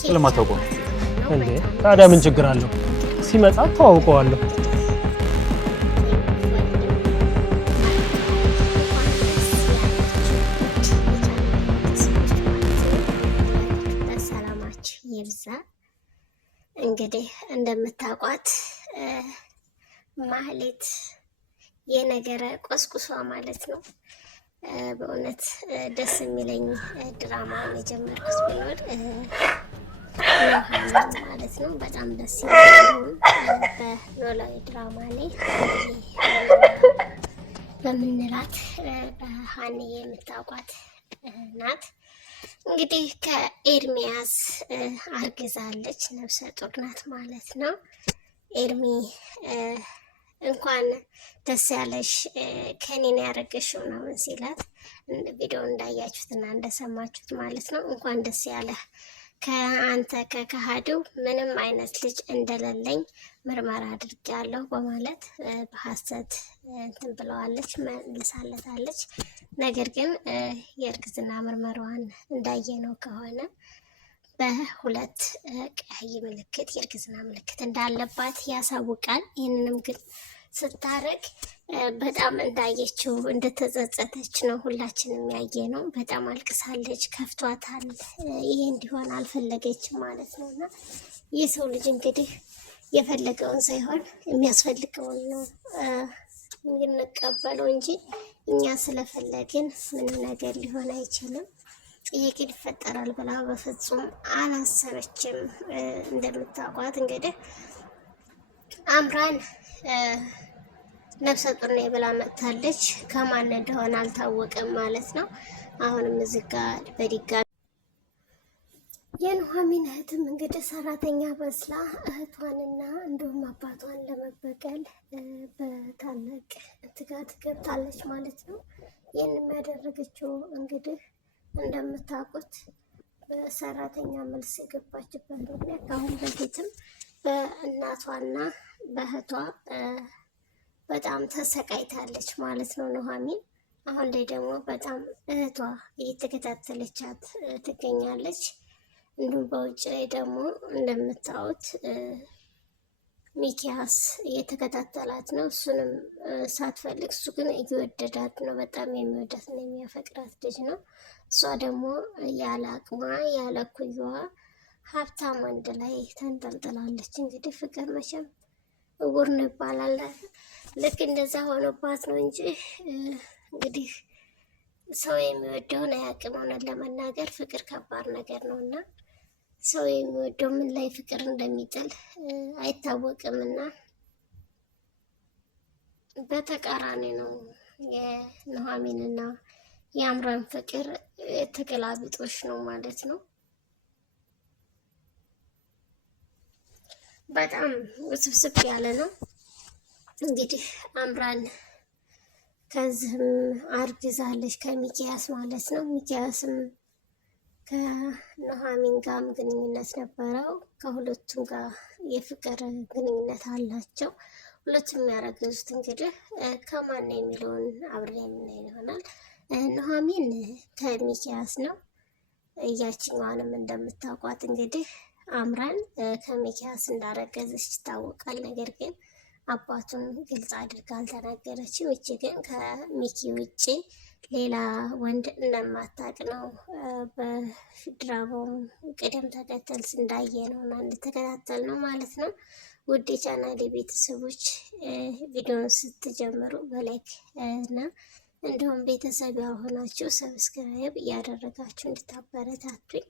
ስለማታውቀው እንዴ? ታዲያ ምን ችግር አለው? ሲመጣ ተዋውቀዋለሁ። ሰላማችሁ ይብዛ። እንግዲህ እንደምታውቋት ማህሌት የነገረ ቆስቁሷ ማለት ነው። በእውነት ደስ የሚለኝ ድራማ የጀመርኩት ቢኖር ኖላዊ ማለት ነው። በጣም ደስ የሚለኝ በኖላዊ ድራማ ላይ በምንላት በሀኒ የምታውቋት ናት። እንግዲህ ከኤርሚያስ አርግዛለች፣ ነፍሰ ጡር ናት ማለት ነው። ኤርሚ እንኳን ደስ ያለሽ ከኔን ያረገሽው ነው ሲላት ቪዲዮ እንዳያችሁትና እንደሰማችሁት ማለት ነው። እንኳን ደስ ያለህ ከአንተ ከከሃዲው ምንም አይነት ልጅ እንደሌለኝ ምርመራ አድርጌያለሁ በማለት በሐሰት እንትን ብለዋለች፣ መልሳለታለች። ነገር ግን የእርግዝና ምርመራዋን እንዳየነው ከሆነ በሁለት ቀይ ምልክት የእርግዝና ምልክት እንዳለባት ያሳውቃል። ይህንንም ግን ስታረግ በጣም እንዳየችው እንደተጸጸተች ነው ሁላችንም ያየ ነው። በጣም አልቅሳለች፣ ከፍቷታል። ይሄ እንዲሆን አልፈለገችም ማለት ነው። እና የሰው ልጅ እንግዲህ የፈለገውን ሳይሆን የሚያስፈልገውን ነው የምንቀበለው እንጂ እኛ ስለፈለግን ምንም ነገር ሊሆን አይችልም። ይሄ ግን ይፈጠራል ብላ በፍጹም አላሰበችም። እንደምታውቋት እንግዲህ አምራን ነፍሰ ጡር ነኝ ብላ መጥታለች። ከማን እንደሆነ አልታወቀም ማለት ነው። አሁንም እዚህ ጋር በድጋሚ የኑሐሚን እህትም እንግዲህ ሰራተኛ በስላ እህቷንና እንዲሁም አባቷን ለመበቀል በታላቅ ትጋት ገብታለች ማለት ነው። ይህንም ያደረገችው እንግዲህ እንደምታውቁት በሰራተኛ መልስ የገባችበት ምክንያት ከአሁን በፊትም በእናቷና በእህቷ በጣም ተሰቃይታለች ማለት ነው ኑሐሚን። አሁን ላይ ደግሞ በጣም እህቷ እየተከታተለቻት ትገኛለች። እንዲሁም በውጭ ላይ ደግሞ እንደምታዩት ሚኪያስ እየተከታተላት ነው። እሱንም ሳትፈልግ እሱ ግን እየወደዳት ነው። በጣም የሚወዳት ነው የሚያፈቅራት ልጅ ነው። እሷ ደግሞ ያለ አቅሟ ያለ ኩያዋ ሀብታም ወንድ ላይ ተንጠልጥላለች። እንግዲህ ፍቅር መቼም እውር ነው ይባላል። ልክ እንደዛ ሆኖባት ነው እንጂ እንግዲህ ሰው የሚወደውን አያውቅም። ሆነን ለመናገር ፍቅር ከባድ ነገር ነው እና ሰው የሚወደው ምን ላይ ፍቅር እንደሚጥል አይታወቅም እና በተቃራኒ ነው የኑሐሚንና የአምራን ፍቅር ተገላቢጦሽ ነው ማለት ነው። በጣም ውስብስብ ያለ ነው። እንግዲህ አምራን ከዚህም አርግዛለች ከሚኪያስ ማለት ነው። ሚኪያስም ከኑሐሚን ጋርም ግንኙነት ነበረው። ከሁለቱም ጋር የፍቅር ግንኙነት አላቸው። ሁለቱም የሚያረገዙት እንግዲህ ከማን ነው የሚለውን አብሬ የምናይ ይሆናል። ኑሐሚን ከሚኪያስ ነው። እያችኛዋንም እንደምታውቋት እንግዲህ አምራን ከሚኪያስ እንዳረገዘች ይታወቃል። ነገር ግን አባቱን ግልጽ አድርጋ አልተናገረችም። እቺ ግን ከሚኪ ውጭ ሌላ ወንድ እንደማታውቅ ነው በድራማው ቅደም ተከተል እንዳየ ነው እና እንደተከታተል ነው ማለት ነው። ውድ የቻናሌ ቤተሰቦች ቪዲዮን ስትጀምሩ በላይክ እና እንዲሁም ቤተሰብ ያልሆናችሁ ሰብስክራይብ እያደረጋችሁ እንድታበረታቱኝ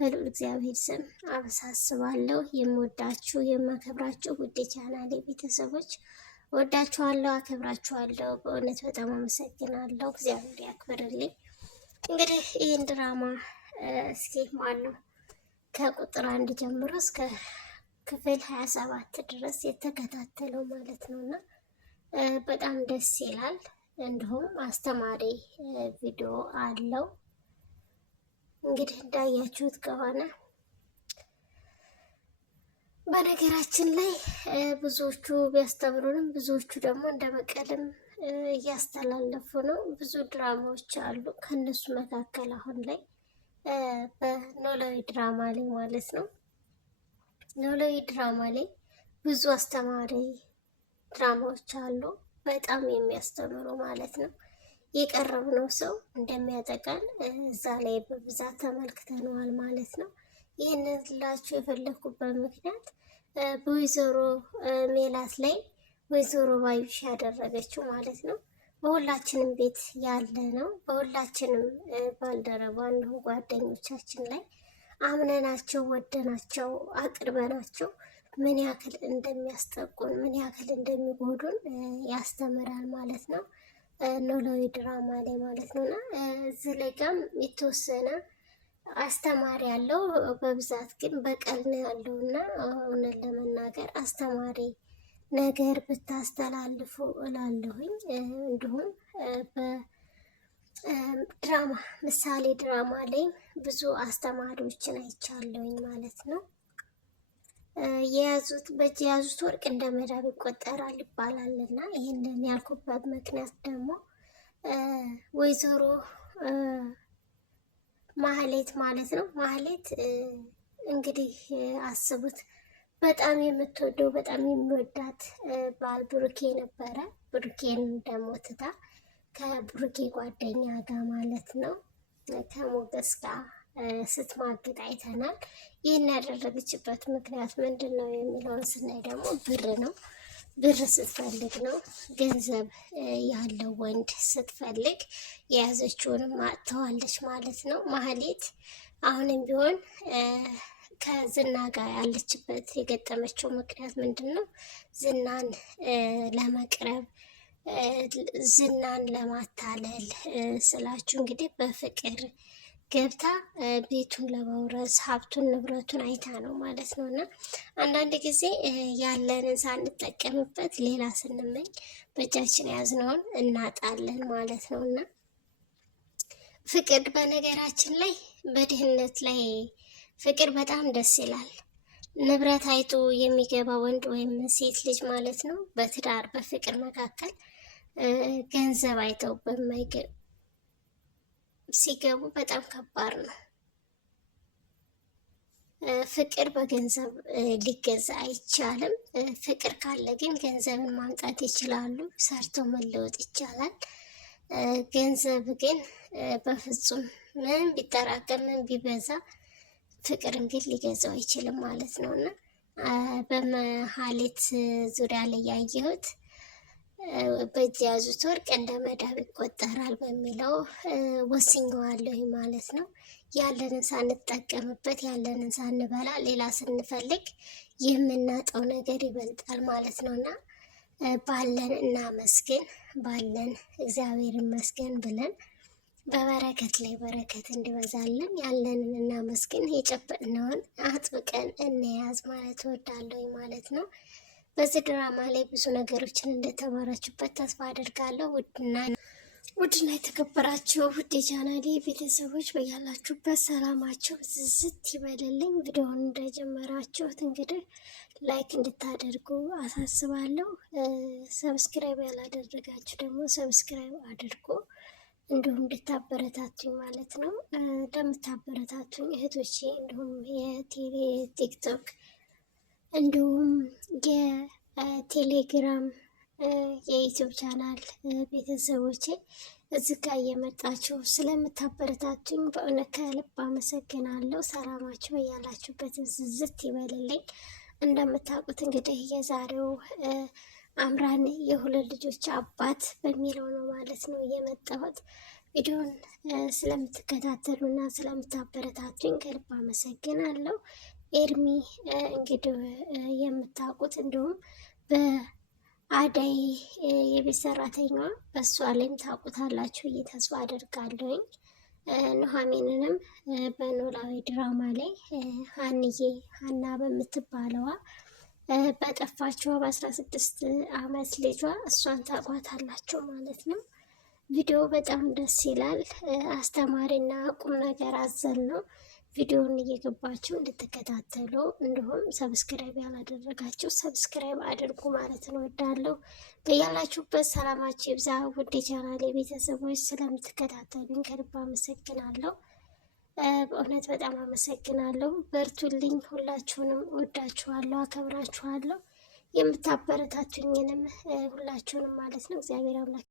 በልዑል እግዚአብሔር ስም አበሳስባለሁ። የምወዳችሁ የማከብራችሁ ውድ የቻናሌ ቤተሰቦች ወዳችኋለሁ፣ አከብራችኋለሁ። በእውነት በጣም አመሰግናለሁ። እግዚአብሔር ያክብርልኝ። እንግዲህ ይህን ድራማ እስኪ ማነው ከቁጥር 1 ጀምሮ እስከ ክፍል 27 ድረስ የተከታተለው ማለት ነው እና በጣም ደስ ይላል። እንዲሁም አስተማሪ ቪዲዮ አለው። እንግዲህ እንዳያችሁት ከሆነ በነገራችን ላይ ብዙዎቹ ቢያስተምሩንም ብዙዎቹ ደግሞ እንደ በቀልም እያስተላለፉ ነው። ብዙ ድራማዎች አሉ። ከነሱ መካከል አሁን ላይ በኖላዊ ድራማ ላይ ማለት ነው። ኖላዊ ድራማ ላይ ብዙ አስተማሪ ድራማዎች አሉ፣ በጣም የሚያስተምሩ ማለት ነው። የቀረብነው ሰው እንደሚያጠቃን እዛ ላይ በብዛት ተመልክተነዋል ማለት ነው። ይህንን ላችሁ የፈለኩበት ምክንያት በወይዘሮ ሜላት ላይ ወይዘሮ ባዩሽ ያደረገችው ማለት ነው በሁላችንም ቤት ያለ ነው። በሁላችንም ባልደረባ እንዲሁም ጓደኞቻችን ላይ አምነናቸው ወደናቸው አቅርበናቸው ምን ያክል እንደሚያስጠቁን ምን ያክል እንደሚጎዱን ያስተምራል ማለት ነው። ኖላዊ ድራማ ላይ ማለት ነው። እና እዚህ ላይ ጋም የተወሰነ አስተማሪ ያለው በብዛት ግን በቀል ነው ያለው እና እውነት ለመናገር አስተማሪ ነገር ብታስተላልፉ እላለሁኝ። እንዲሁም በድራማ ምሳሌ ድራማ ላይ ብዙ አስተማሪዎችን አይቻለሁኝ ማለት ነው። የያዙት በእጅ የያዙት ወርቅ እንደ መዳብ ይቆጠራል ይባላል እና ይህንን ያልኩበት ምክንያት ደግሞ ወይዘሮ ማህሌት ማለት ነው። ማህሌት እንግዲህ አስቡት፣ በጣም የምትወደው በጣም የሚወዳት ባል ብሩኬ ነበረ። ብሩኬን ደግሞ ትታ ከብሩኬ ጓደኛ ጋር ማለት ነው ከሞገስ ጋር ስትማግጥ አይተናል። ይህን ያደረገችበት ምክንያት ምንድን ነው የሚለውን ስናይ ደግሞ ብር ነው። ብር ስትፈልግ ነው። ገንዘብ ያለው ወንድ ስትፈልግ የያዘችውንም አጥተዋለች ማለት ነው። ማህሌት አሁንም ቢሆን ከዝና ጋር ያለችበት የገጠመችው ምክንያት ምንድን ነው? ዝናን ለመቅረብ ዝናን ለማታለል ስላችሁ እንግዲህ በፍቅር ገብታ ቤቱን ለመውረስ ሀብቱን ንብረቱን አይታ ነው ማለት ነው። እና አንዳንድ ጊዜ ያለንን ሳንጠቀምበት ሌላ ስንመኝ በእጃችን የያዝነውን እናጣለን ማለት ነው። እና ፍቅር በነገራችን ላይ በድህነት ላይ ፍቅር በጣም ደስ ይላል። ንብረት አይቶ የሚገባ ወንድ ወይም ሴት ልጅ ማለት ነው በትዳር በፍቅር መካከል ገንዘብ አይተው ሲገቡ በጣም ከባድ ነው። ፍቅር በገንዘብ ሊገዛ አይቻልም። ፍቅር ካለ ግን ገንዘብን ማምጣት ይችላሉ። ሰርተው መለወጥ ይቻላል። ገንዘብ ግን በፍጹም ምን ቢጠራቀም ምን ቢበዛ ፍቅርን ግን ሊገዛው አይችልም ማለት ነው። እና በመሀሌት ዙሪያ ላይ ያየሁት በእጅ የያዙት ወርቅ እንደ መዳብ ይቆጠራል በሚለው ወስኜዋለሁ ማለት ነው። ያለንን ሳንጠቀምበት ያለንን ሳንበላ ሌላ ስንፈልግ የምናጣው ነገር ይበልጣል ማለት ነው። እና ባለን እናመስግን፣ ባለን እግዚአብሔር ይመስገን ብለን በበረከት ላይ በረከት እንዲበዛልን ያለንን እናመስግን፣ የጨበጥነውን አጥብቀን እንያዝ ማለት እወዳለሁ ማለት ነው። በዚህ ድራማ ላይ ብዙ ነገሮችን እንደተማራችሁበት ተስፋ አድርጋለሁ። ውድና የተከበራችሁ ውድ የቻናሌ ቤተሰቦች በያላችሁበት ሰላማችሁ ዝዝት ይበልልኝ። ቪዲዮውን እንደጀመራችሁት እንግዲህ ላይክ እንድታደርጉ አሳስባለሁ። ሰብስክራይብ ያላደረጋችሁ ደግሞ ሰብስክራይብ አድርጉ፣ እንዲሁም እንድታበረታቱኝ ማለት ነው። እንደምታበረታቱኝ እህቶቼ እንዲሁም የቲክቶክ እንዲሁም የቴሌግራም የዩቲዩብ ቻናል ቤተሰቦቼ እዚህ ጋር እየመጣችሁ ስለምታበረታቱኝ በእውነት ከልብ አመሰግናለሁ። ሰላማችሁ በያላችሁበት ዝዝት ይበልልኝ። እንደምታውቁት እንግዲህ የዛሬው አምራን የሁለት ልጆች አባት በሚለው ነው ማለት ነው የመጣሁት። ቪዲዮን ስለምትከታተሉ እና ስለምታበረታቱኝ ከልብ አመሰግናለሁ። ኤርሚ እንግዲህ የምታውቁት እንዲሁም በአደይ የቤት ሰራተኛዋ በእሷ ላይም ታውቁታላችሁ ብዬ ተስፋ አደርጋለሁኝ። ኑሐሚንንም በኖላዊ ድራማ ላይ ሀና በምትባለዋ በጠፋችዋ በ16 ዓመት ልጇ እሷን ታውቋታላችሁ ማለት ነው። ቪዲዮ በጣም ደስ ይላል። አስተማሪና ቁም ነገር አዘል ነው። ቪዲዮውን እየገባችሁ እንድትከታተሉ እንዲሁም ሰብስክራይብ ያላደረጋችሁ ሰብስክራይብ አድርጉ ማለት ነው። ወዳለሁ በያላችሁበት ሰላማችሁ ይብዛ። ውድ የቻናሌ ቤተሰቦች ስለምትከታተሉኝ ከልብ አመሰግናለሁ። በእውነት በጣም አመሰግናለሁ። በርቱልኝ። ሁላችሁንም ወዳችኋለሁ፣ አከብራችኋለሁ። የምታበረታቱኝንም ሁላችሁንም ማለት ነው እግዚአብሔር አምላክ